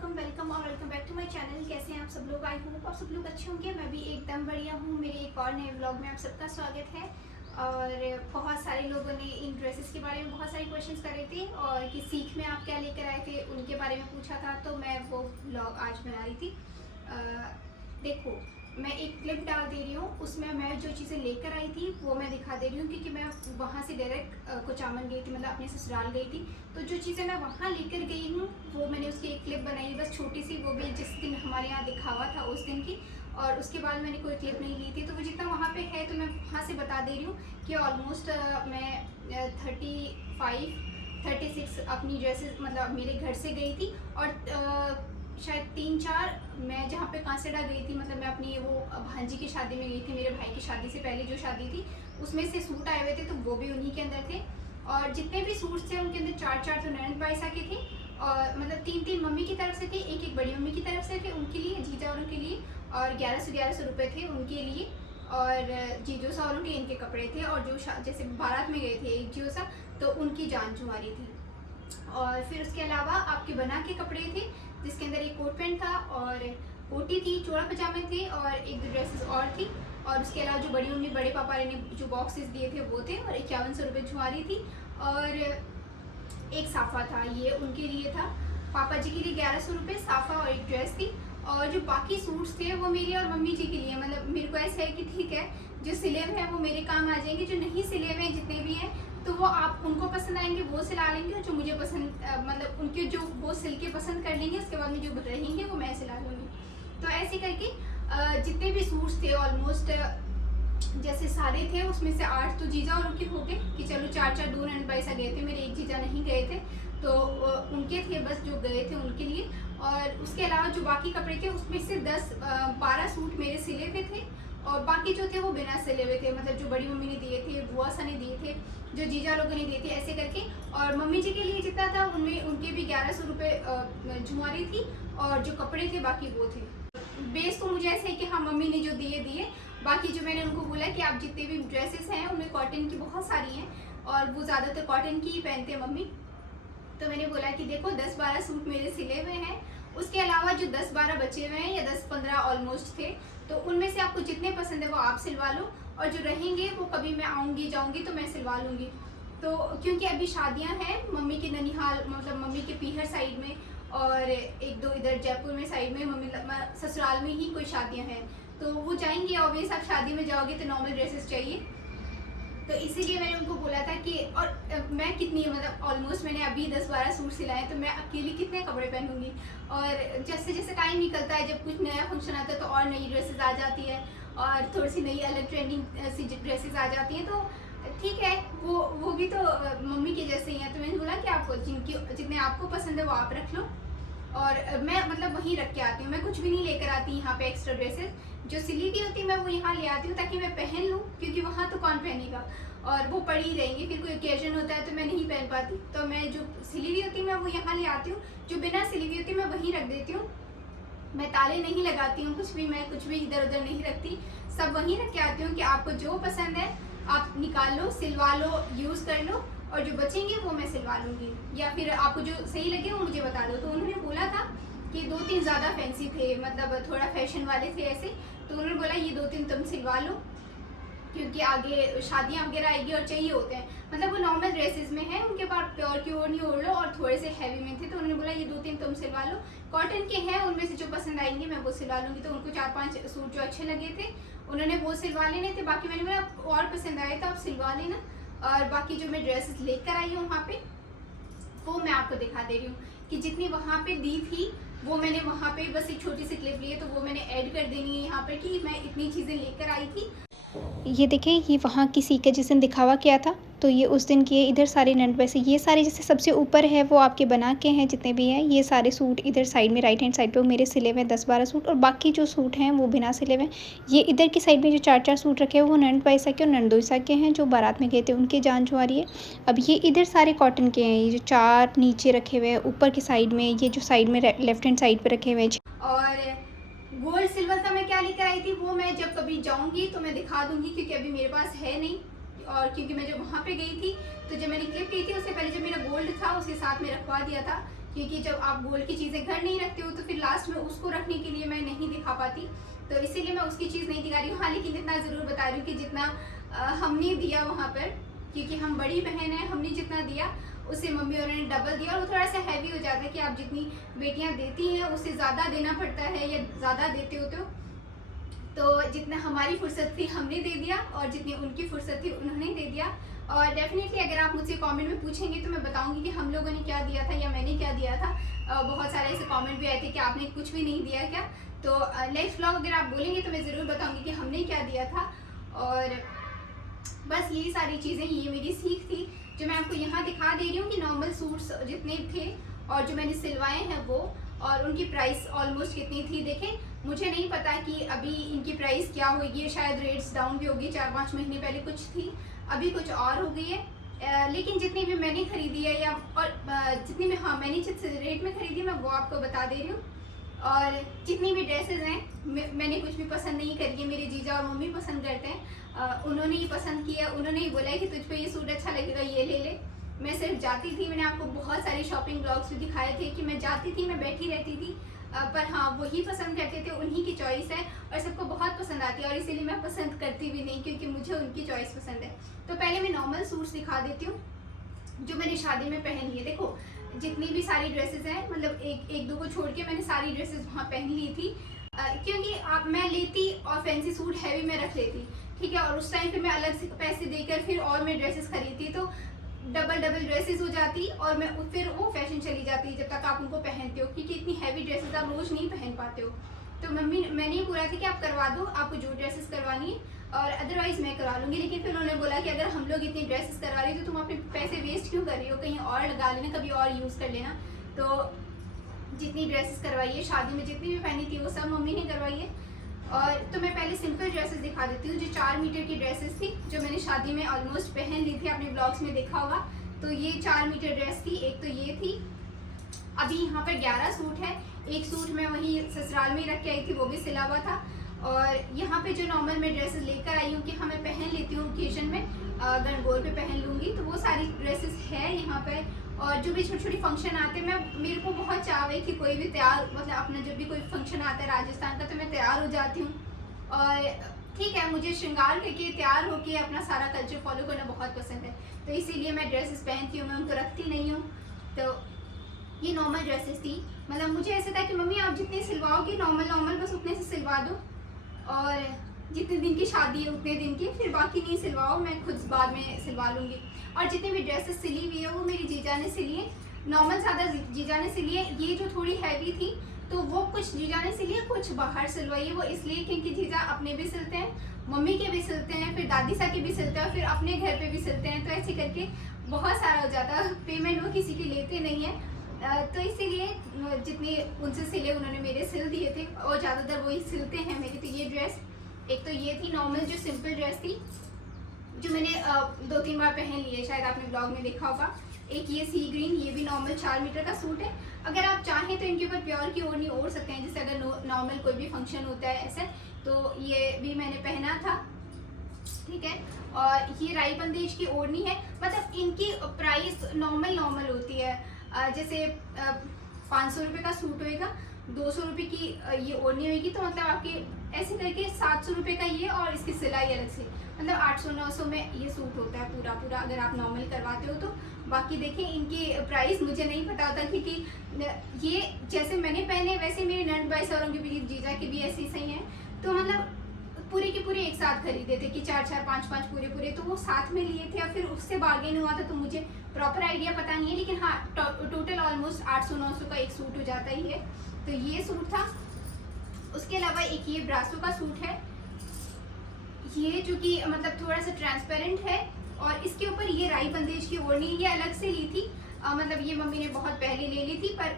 Welcome और welcome back to my channel. कैसे हैं आप सब लोग? आई होप आप सब लोग अच्छे होंगे। मैं भी एकदम बढ़िया हूँ। मेरे एक और नए व्लॉग में आप सबका स्वागत है। और बहुत सारे लोगों ने इन ड्रेसेस के बारे में बहुत सारे क्वेश्चंस करे थे और कि सीख में आप क्या लेकर आए थे उनके बारे में पूछा था, तो मैं वो व्लॉग आज बना रही थी। देखो, मैं एक क्लिप डाल दे रही हूँ, उसमें मैं जो चीज़ें लेकर आई थी वो मैं दिखा दे रही हूँ, क्योंकि मैं वहाँ से डायरेक्ट कुचामन गई थी, मतलब अपने ससुराल गई थी। तो जो चीज़ें मैं वहाँ लेकर गई हूँ वो मैंने उसकी एक क्लिप बनाई, बस छोटी सी, वो भी जिस दिन हमारे यहाँ दिखावा था उस दिन की। और उसके बाद मैंने कोई क्लिप नहीं ली थी, तो वो जितना वहाँ पे है तो मैं वहाँ से बता दे रही हूँ कि ऑलमोस्ट मैं 36 अपनी ड्रेसेस मतलब मेरे घर से गई थी। और शायद 3-4 मैं जहाँ पे कांसड़ा गई थी, मतलब मैं अपनी वो भांजी की शादी में गई थी, मेरे भाई की शादी से पहले जो शादी थी उसमें से सूट आए हुए थे, तो वो भी उन्हीं के अंदर थे। और जितने भी सूट्स थे उनके अंदर 4-4 तो ननद पायसा के थे, और मतलब 3-3 मम्मी की तरफ से थे, एक बड़ी मम्मी की तरफ से थे उनके लिए, जीजा वालों के लिए, और 1100 रुपये थे उनके लिए। और जीजोसा वालों के इनके कपड़े थे, और जो जैसे बारात में गए थे एक जीजोसा, तो उनकी जान जुआरी थी। और फिर उसके अलावा आपके बना के कपड़े थे, जिसके अंदर एक कोट पैंट था और कोटी थी, चोड़ा पजामे थे, और एक दो ड्रेसेस और थी। और उसके अलावा जो बड़ी मम्मी बड़े पापा ने जो बॉक्सेस दिए थे वो थे, और 5100 रुपये जुआरी थी। और एक साफ़ा था, ये उनके लिए था। पापा जी के लिए 1100 रुपये साफ़ा और एक ड्रेस थी। और जो बाकी सूट्स थे वो मेरी और मम्मी जी के लिए, मतलब मेरे को ऐसा है कि ठीक है, जो सिले हुए हैं वो मेरे काम आ जाएंगे, जो नहीं सिले हुए हैं जितने भी हैं तो वो आप उनको पसंद आएंगे वो सिला लेंगे, और जो मुझे पसंद मतलब उनके जो वो सिल के पसंद कर लेंगे, उसके बाद में जो रहेंगे वो मैं सिला लूँगी। तो ऐसे करके जितने भी सूट्स थे ऑलमोस्ट जैसे सारे थे, उसमें से 8 तो जीजा और उनके हो गए कि चलो 4-4 2 ननद पैसा गए थे, मेरे एक जीजा नहीं गए थे, तो उनके थे बस जो गए थे उनके लिए। और उसके अलावा जो बाकी कपड़े थे उसमें से 10-12 सूट मेरे सिले हुए थे, और बाकी जो थे वो बिना सिले हुए थे, मतलब जो बड़ी मम्मी ने दिए थे, बुआ सा ने दिए थे, जो जीजा लोगों ने दिए थे, ऐसे करके। और मम्मी जी के लिए जितना था उनमें उनके भी 1100 रुपये जुआरी थी, और जो कपड़े थे बाकी वो थे। बेस तो मुझे ऐसे है कि हाँ मम्मी ने जो दिए, बाकी जो मैंने उनको बोला कि आप जितने भी ड्रेसेस हैं उनमें कॉटन की बहुत सारी हैं, और वो ज़्यादातर कॉटन की ही पहनते हैं मम्मी। तो मैंने बोला कि देखो 10-12 सूट मेरे सिले हुए हैं, उसके अलावा जो 10-12 बचे हुए हैं या 10-15 ऑलमोस्ट थे, तो उनमें से आपको जितने पसंद है वो आप सिलवा लो, और जो रहेंगे वो कभी मैं आऊँगी जाऊँगी तो मैं सिलवा लूँगी। तो क्योंकि अभी शादियां हैं मम्मी के ननिहाल, मतलब मम्मी के पीहर साइड में, और एक दो इधर जयपुर में साइड में, मम्मी ससुराल में ही कोई शादियां हैं, तो वो जाएंगी। ऑब्वियस आप शादी में जाओगे तो नॉर्मल ड्रेसेस चाहिए, तो इसीलिए मैंने उनको बोला था कि और मैं कितनी मतलब ऑलमोस्ट मैंने अभी 10-12 सूट सिलाए, तो मैं अकेली कितने कपड़े पहनूंगी। और जैसे जैसे टाइम निकलता है, जब कुछ नया फंक्शन आता है तो और नई ड्रेसेस आ जाती है, और थोड़ी सी नई अलग ट्रेंडिंग सी ड्रेसेस आ जाती हैं, तो ठीक है, वो भी तो मम्मी के जैसे ही हैं। तो मैंने बोला कि आपको जितने आपको पसंद है वो आप रख लो, और मैं मतलब वहीं रख के आती हूँ, मैं कुछ भी नहीं लेकर आती यहाँ पे एक्स्ट्रा ड्रेसेस। जो सिली हुई होती है मैं वो यहाँ ले आती हूँ ताकि मैं पहन लूँ, क्योंकि वहाँ तो कौन पहनेगा, और वो पड़ी ही रहेंगी, फिर कोई ओकेजन होता है तो मैं नहीं पहन पाती। तो मैं जो सिली हुई होती है मैं वो यहाँ ले आती हूँ, जो बिना सिली हुई होती है मैं वहीं रख देती हूँ। मैं ताले नहीं लगाती हूँ कुछ भी, मैं कुछ भी इधर उधर नहीं रखती, सब वहीं रख के आती हूँ कि आपको जो पसंद है आप निकाल लो, सिलवा लो, यूज़ कर लो, और जो बचेंगे वो मैं सिलवा लूँगी, या फिर आपको जो सही लगे वो मुझे बता दो। तो उन्होंने बोला था कि 2-3 ज़्यादा फैंसी थे, मतलब थोड़ा फैशन वाले थे ऐसे, तो उन्होंने बोला ये 2-3 तुम सिलवा लो, क्योंकि आगे शादियाँ वगैरह आएगी और चाहिए होते हैं। मतलब वो नॉर्मल ड्रेसेस में है, उनके पास प्योर की ओढ़नी ओढ़ लो, और थोड़े से हैवी में थे, तो उन्होंने बोला ये 2-3 तुम सिलवा लो, कॉटन के हैं, उनमें से जो पसंद आएंगे मैं वो सिलवा लूँगी। तो उनको 4-5 सूट जो अच्छे लगे थे उन्होंने वो सिलवा लेने थे, बाकी मैंने बोला और पसंद आए तो आप सिलवा लेना। और बाकी जो मैं ड्रेसेस लेकर आई हूँ वहाँ पे, वो मैं आपको दिखा दे रही हूँ कि जितनी वहाँ पे दी थी वो मैंने वहाँ पे बस एक छोटी सी क्लिप ली है, तो वो मैंने ऐड कर देनी है यहाँ पर कि मैं इतनी चीज़ें लेकर आई थी। ये देखें, ये वहाँ किसी का जिस दिन दिखावा किया था तो ये उस दिन की है। इधर सारे नंद वैसे ये सारे जैसे सबसे ऊपर है वो आपके बना के हैं, जितने भी हैं ये सारे सूट इधर साइड में राइट हैंड साइड पे मेरे सिले हुए 10-12 सूट, और बाकी जो सूट हैं वो बिना सिले हुए। ये इधर की साइड में जो 4-4 सूट रखे हुए वो नंद पैसा के और नंदोईसा के हैं, जो बारात में गए थे उनके जान जो आ रही है। अब ये इधर सारे कॉटन के हैं, ये जो 4 नीचे रखे हुए हैं, ऊपर की साइड में ये जो साइड में लेफ्ट हैंड साइड पर रखे हुए हैं। और गोल्ड सिल्वर का मैं क्या लेकर आई थी वो मैं जब कभी जाऊंगी तो मैं दिखा दूंगी, क्योंकि अभी मेरे पास है नहीं। और क्योंकि मैं जब वहाँ पे गई थी तो जब मैंने क्लिप की थी उससे पहले जब मेरा गोल्ड था उसके साथ में रखवा दिया था, क्योंकि जब आप गोल्ड की चीज़ें घर नहीं रखते हो तो फिर लास्ट में उसको रखने के लिए मैं नहीं दिखा पाती, तो इसीलिए मैं उसकी चीज़ नहीं दिखा रही हूँ। हाँ, लेकिन इतना ज़रूर बता रही हूँ कि जितना हमने दिया वहाँ पर, क्योंकि हम बड़ी बहन हैं, हमने जितना दिया उससे मम्मी और ने डबल दिया, और वो थोड़ा सा हैवी हो जाता है कि आप जितनी बेटियाँ देती हैं उससे ज़्यादा देना पड़ता है या ज़्यादा देते होते हो। तो जितना हमारी फुर्सत थी हमने दे दिया और जितनी उनकी फुर्सत थी उन्होंने दे दिया। और डेफिनेटली अगर आप मुझसे कमेंट में पूछेंगे तो मैं बताऊंगी कि हम लोगों ने क्या दिया था या मैंने क्या दिया था। बहुत सारे ऐसे कमेंट भी आए थे कि आपने कुछ भी नहीं दिया क्या, तो नेक्स्ट व्लॉग अगर आप बोलेंगे तो मैं ज़रूर बताऊंगी कि हमने क्या दिया था। और बस यही सारी चीज़ें, ये मेरी सीख थी जो मैं आपको यहाँ दिखा दे रही हूँ कि नॉर्मल सूट्स जितने थे और जो मैंने सिलवाए हैं वो, और उनकी प्राइस ऑलमोस्ट कितनी थी। देखें, मुझे नहीं पता कि अभी इनकी प्राइस क्या होगी, शायद रेट्स डाउन भी होगी। 4-5 महीने पहले कुछ थी, अभी कुछ और हो गई है। लेकिन जितनी भी मैंने खरीदी है या और जितनी भी, हाँ, मैंने जिस रेट में खरीदी मैं वो आपको बता दे रही हूँ। और जितनी भी ड्रेसेस हैं मैंने कुछ भी पसंद नहीं करी है, मेरे जीजा और मम्मी पसंद करते हैं। उन्होंने ही पसंद किया, उन्होंने ही बोला है कि तुझ पे ये सूट अच्छा लगेगा, ये ले ले। मैं सिर्फ जाती थी, मैंने आपको बहुत सारी शॉपिंग ब्लॉग्स भी दिखाए थे कि मैं जाती थी, मैं बैठी रहती थी, पर हाँ वही पसंद करते थे, उन्हीं की चॉइस है और सबको बहुत पसंद आती है, और इसीलिए मैं पसंद करती भी नहीं क्योंकि मुझे उनकी चॉइस पसंद है। तो पहले मैं नॉर्मल सूट्स दिखा देती हूँ जो मैंने शादी में पहन लिए। देखो, जितनी भी सारी ड्रेसेस हैं, मतलब एक दो को छोड़ के मैंने सारी ड्रेसेस वहाँ पहन ली थी, क्योंकि आप मैं लेती और फैंसी सूट हैवी में रख लेती, ठीक है, और उस टाइम पे मैं अलग से पैसे देकर फिर और मैं ड्रेसेस खरीदती, तो डबल ड्रेसेस हो जाती और मैं फिर वो फैशन चली जाती जब तक आप उनको पहनते हो, क्योंकि इतनी हैवी ड्रेसेस आप रोज़ नहीं पहन पाते हो। तो मैंने ये बोला था कि आप करवा दो, आपको जो ड्रेसेस करवानी है, और अदरवाइज़ मैं करवा लूँगी। लेकिन फिर उन्होंने बोला कि अगर हम लोग इतनी ड्रेसेस करवा रही हो तो तुम अपने पैसे वेस्ट क्यों कर रही हो, कहीं और लगा लेना, कभी और यूज़ कर लेना। तो जितनी ड्रेसेस करवाई है शादी में, जितनी भी पहनी थी वो सब मम्मी ने करवाई है। और तो मैं पहले सिंपल ड्रेसेस दिखा देती हूँ, जो 4 मीटर की ड्रेसेस थी, जो मैंने शादी में ऑलमोस्ट पहन ली थी, आपने ब्लॉग्स में देखा होगा। तो ये 4 मीटर ड्रेस थी। एक तो ये थी, अभी यहाँ पर 11 सूट है, एक सूट मैं वहीं ससुराल में रख के आई थी, वो भी सिला हुआ था। और यहाँ पे जो नॉर्मल मैं ड्रेसेस लेकर आई हूँ कि हाँ मैं पहन लेती हूँ ओकेजन में, गणगौर पे पहन लूँगी, तो वो सारी ड्रेसेस है यहाँ पर। और जो भी छोटी छोटी फंक्शन आते हैं, मेरे को बहुत चाव है कि कोई भी तैयार, मतलब अपना जब भी कोई फंक्शन आता है राजस्थान का, तो मैं तैयार हो जाती हूँ। और ठीक है, मुझे श्रृंगार करके तैयार होके अपना सारा कल्चर फॉलो करना बहुत पसंद है, तो इसीलिए मैं ड्रेसेस पहनती हूँ, मैं उनको रखती नहीं हूँ। तो ये नॉर्मल ड्रेसेस थी, मतलब मुझे ऐसा था कि मम्मी आप जितने सिलवाओगी नॉर्मल बस उतने से सिलवा दो, और जितने दिन की शादी है उतने दिन की, फिर बाकी नहीं सिलवाओ, मैं खुद बाद में सिलवा लूँगी। और जितनी भी ड्रेसेस सिली हुई है वो मेरी जीजा ने सिली है, नॉर्मल ज़्यादा जीजा ने सिली है। ये जो थोड़ी हैवी थी तो वो कुछ जीजा ने सिली है, कुछ बाहर सिलवाई है, वो इसलिए क्योंकि जीजा अपने भी सिलते हैं, मम्मी के भी सिलते हैं, फिर दादी सा के भी सिलते हैं, और फिर अपने घर पे भी सिलते हैं, तो ऐसे करके बहुत सारा हो जाता है। पेमेंट वो किसी की लेते नहीं है, तो इसीलिए जितने उनसे सिले उन्होंने मेरे सिल दिए थे, और ज़्यादातर वही सिलते हैं मेरी। तो ये ड्रेस, एक तो ये थी नॉर्मल जो सिंपल ड्रेस थी, जो मैंने 2-3 बार पहन ली है, शायद आपने ब्लॉग में देखा होगा। एक ये सी ग्रीन, ये भी नॉर्मल 4 मीटर का सूट है। अगर आप चाहें तो इनके ऊपर प्योर की ओढ़नी ओढ़ सकते हैं, जैसे अगर नॉर्मल कोई भी फंक्शन होता है ऐसे, तो ये भी मैंने पहना था, ठीक है। और ये राई बंदेज की ओढ़नी है, मतलब इनकी प्राइस नॉर्मल होती है, जैसे 500 रुपये का सूट होएगा, 200 रुपये की ये ओढ़नी होगी, तो मतलब आपके ऐसे करके 700 रुपये का ये, और इसकी सिलाई अलग से, मतलब 800-900 में ये सूट होता है पूरा अगर आप नॉर्मल करवाते हो तो। बाकी देखिए इनकी प्राइस मुझे नहीं पता होता, क्योंकि ये जैसे मैंने पहने वैसे मेरे नंद भाई और उनके जीजा के भी ऐसे ही सही हैं, तो मतलब पूरे के पूरे एक साथ खरीदे थे कि 4-4, 5-5 पूरे, तो वो साथ में लिए थे, और फिर उससे बार्गेन हुआ था, तो मुझे प्रॉपर आइडिया पता नहीं है, लेकिन हाँ टोटल ऑलमोस्ट 800-900 का एक सूट हो जाता ही है। तो ये सूट था। उसके अलावा एक ये ब्रासो का सूट है, ये जो कि मतलब थोड़ा सा ट्रांसपेरेंट है, और इसके ऊपर ये राई बंदेज की ओढ़नी, ये अलग से ली थी, मतलब ये मम्मी ने बहुत पहले ले ली थी, पर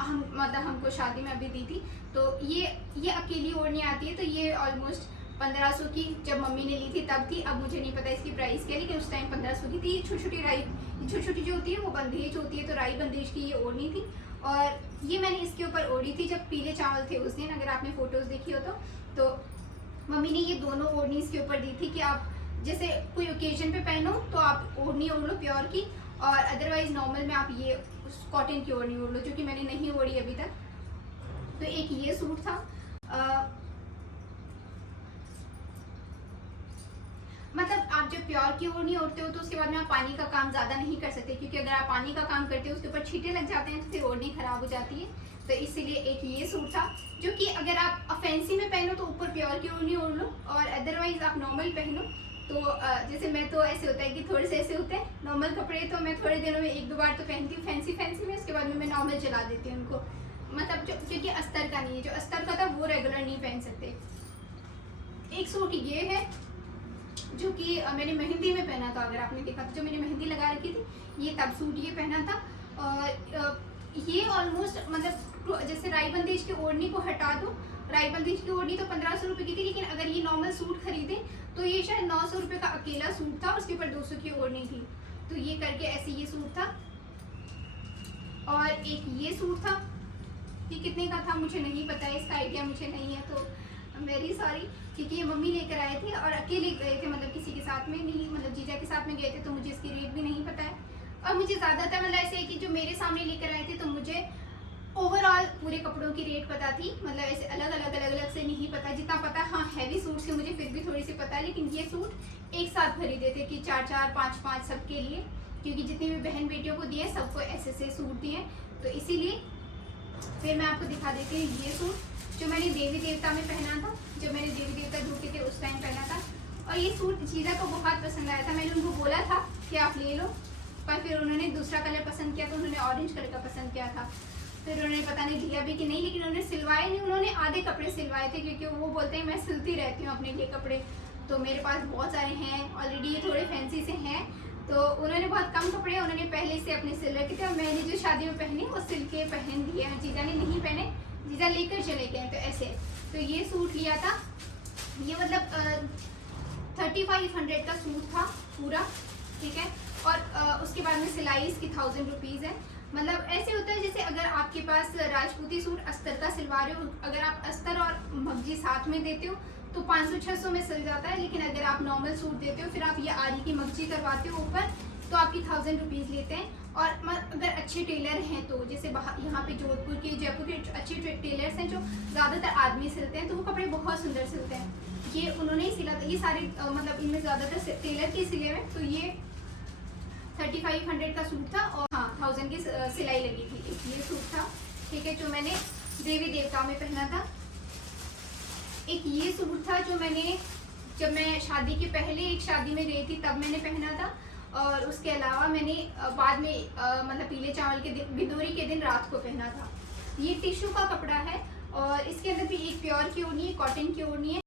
मतलब हमको शादी में अभी दी थी। तो ये अकेली ओढ़नी आती है, तो ये ऑलमोस्ट 1500 की जब मम्मी ने ली थी तब थी, अब मुझे नहीं पता इसकी प्राइस क्या है, लेकिन उस टाइम 1500 की थी। छोटी जो होती है वो बंदेज होती है, तो राई बंदेज की ये ओढ़नी थी, और ये मैंने इसके ऊपर ओढ़ी थी जब पीले चावल थे उस दिन, अगर आपने फोटोज़ देखी हो तो मम्मी ने ये दोनों ओढ़नी इसके ऊपर दी थी कि आप जैसे कोई ओकेजन पे पहनो तो आप ओढ़नी ओढ़ लो प्योर की, और अदरवाइज नॉर्मल में आप ये कॉटन की ओढ़नी ओढ़ लो, जो कि मैंने नहीं ओढ़ी अभी तक। तो एक ये सूट था। मतलब आप जब प्योर की ओढ़नी ओढ़ते हो तो उसके बाद में आप पानी का काम ज़्यादा नहीं कर सकते, क्योंकि अगर आप पानी का काम करते हो उसके ऊपर छींटे लग जाते हैं तो फिर ओढ़नी ख़राब हो जाती है। तो इसीलिए एक ये सूट था, जो कि अगर आप फैंसी में पहनो तो ऊपर प्योर की ओढ़नी ओढ़ लो, और अदरवाइज आप नॉर्मल पहनो तो जैसे मैं तो ऐसे होता है कि थोड़े से ऐसे होते हैं नॉर्मल कपड़े, तो मैं थोड़े दिनों में 1-2 बार तो पहनती हूँ फैंसी में, उसके बाद में मैं नॉर्मल चला देती हूँ उनको। मतलब जो क्योंकि अस्तर का नहीं है, जो अस्तर का था वो रेगुलर नहीं पहन सकते। एक सूट ये है जो कि मैंने मेहंदी में पहना था, अगर आपने देखा तो जो मैंने मेहंदी लगा रखी थी ये तब सूट ये पहना था। और ये ऑलमोस्ट मतलब जैसे राई बंदेज की ओढ़नी को हटा दो, राई बंदेज की ओढ़नी तो 1500 रुपये की थी, लेकिन अगर ये नॉर्मल सूट खरीदे तो ये शायद 900 रुपये का अकेला सूट था, उसके ऊपर 200 की ओढ़नी थी। तो ये करके ऐसे ये सूट था। और एक ये सूट था, ये कितने का था मुझे नहीं पता है, इसका आइडिया मुझे नहीं है, तो वेरी सॉरी, क्योंकि ये मम्मी लेकर आए थे और अकेले गए थे, मतलब किसी के साथ में नहीं, मतलब जीजा के साथ में गए थे, तो मुझे इसकी रेट भी नहीं पता है। और मुझे ज़्यादातर मतलब ऐसे है कि जो मेरे सामने लेकर आए थे तो मुझे ओवरऑल पूरे कपड़ों की रेट पता थी, मतलब ऐसे अलग अलग से नहीं पता, जितना पता हाँ हैवी सूट से मुझे फिर भी थोड़ी सी पता है, लेकिन ये सूट एक साथ खरीदे थे कि 4-4, 5-5 सबके लिए, क्योंकि जितनी भी बहन बेटियों को दिए सबको ऐसे सूट दिए, तो इसीलिए फिर मैं आपको दिखा देती हूँ ये सूट जो मैंने देवी देवता में पहना था, जब मैंने देवी देवता ढूंढे थे उस टाइम पहना था। और ये सूट जीजा को बहुत पसंद आया था, मैंने उनको बोला था कि आप ले लो, पर फिर उन्होंने दूसरा कलर पसंद किया, तो उन्होंने ऑरेंज कलर का पसंद किया था। फिर उन्होंने पता नहीं लिया भी कि नहीं, लेकिन उन्होंने सिलवाए नहीं, उन्होंने आधे कपड़े सिलवाए थे, क्योंकि वो बोलते हैं मैं सिलती रहती हूँ अपने लिए कपड़े, तो मेरे पास बहुत सारे हैं ऑलरेडी, ये थोड़े फैंसी से हैं, तो उन्होंने बहुत कम कपड़े उन्होंने पहले से अपने सिल रखे थे, और मैंने जो शादी में पहने वो सिल के पहन दिए, जीजा ने नहीं पहने, जीजा लेकर चले गए, तो ऐसे। तो ये सूट लिया था, ये मतलब 3500 का सूट था पूरा, ठीक है। और उसके बाद में सिलाई इसकी 1000 रुपीज़ है। मतलब ऐसे होता है जैसे अगर आपके पास राजपूती सूट अस्तर का सिलवा रहे हो, अगर आप अस्तर और मगजी साथ में देते हो तो 500-600 में सिल जाता है, लेकिन अगर आप नॉर्मल सूट देते हो फिर आप ये आरी की मगजी करवाते हो ऊपर, तो आपकी 1000 रुपीज़ लेते हैं। और अगर अच्छे टेलर हैं तो जैसे बाहर यहाँ पे जोधपुर के जयपुर के अच्छे टेलर्स हैं जो ज़्यादातर आदमी सिलते हैं, तो वो कपड़े बहुत सुंदर सिलते हैं। ये उन्होंने ही सिला था, ये सारे मतलब इनमें ज़्यादातर टेलर के सिले हुए, तो ये 3500 का सूट था, और हाँ 1000 की सिलाई लगी थी। एक ये सूट था, ठीक है, जो मैंने देवी देवता में पहना था। एक ये सूट था जो मैंने जब मैं शादी के पहले एक शादी में गई थी तब मैंने पहना था, और उसके अलावा मैंने बाद में मतलब पीले चावल के दिन, बिदोरी के दिन रात को पहना था। ये टिश्यू का कपड़ा है, और इसके अंदर भी एक प्योर की ओढ़नी है, कॉटन की ओढ़नी है।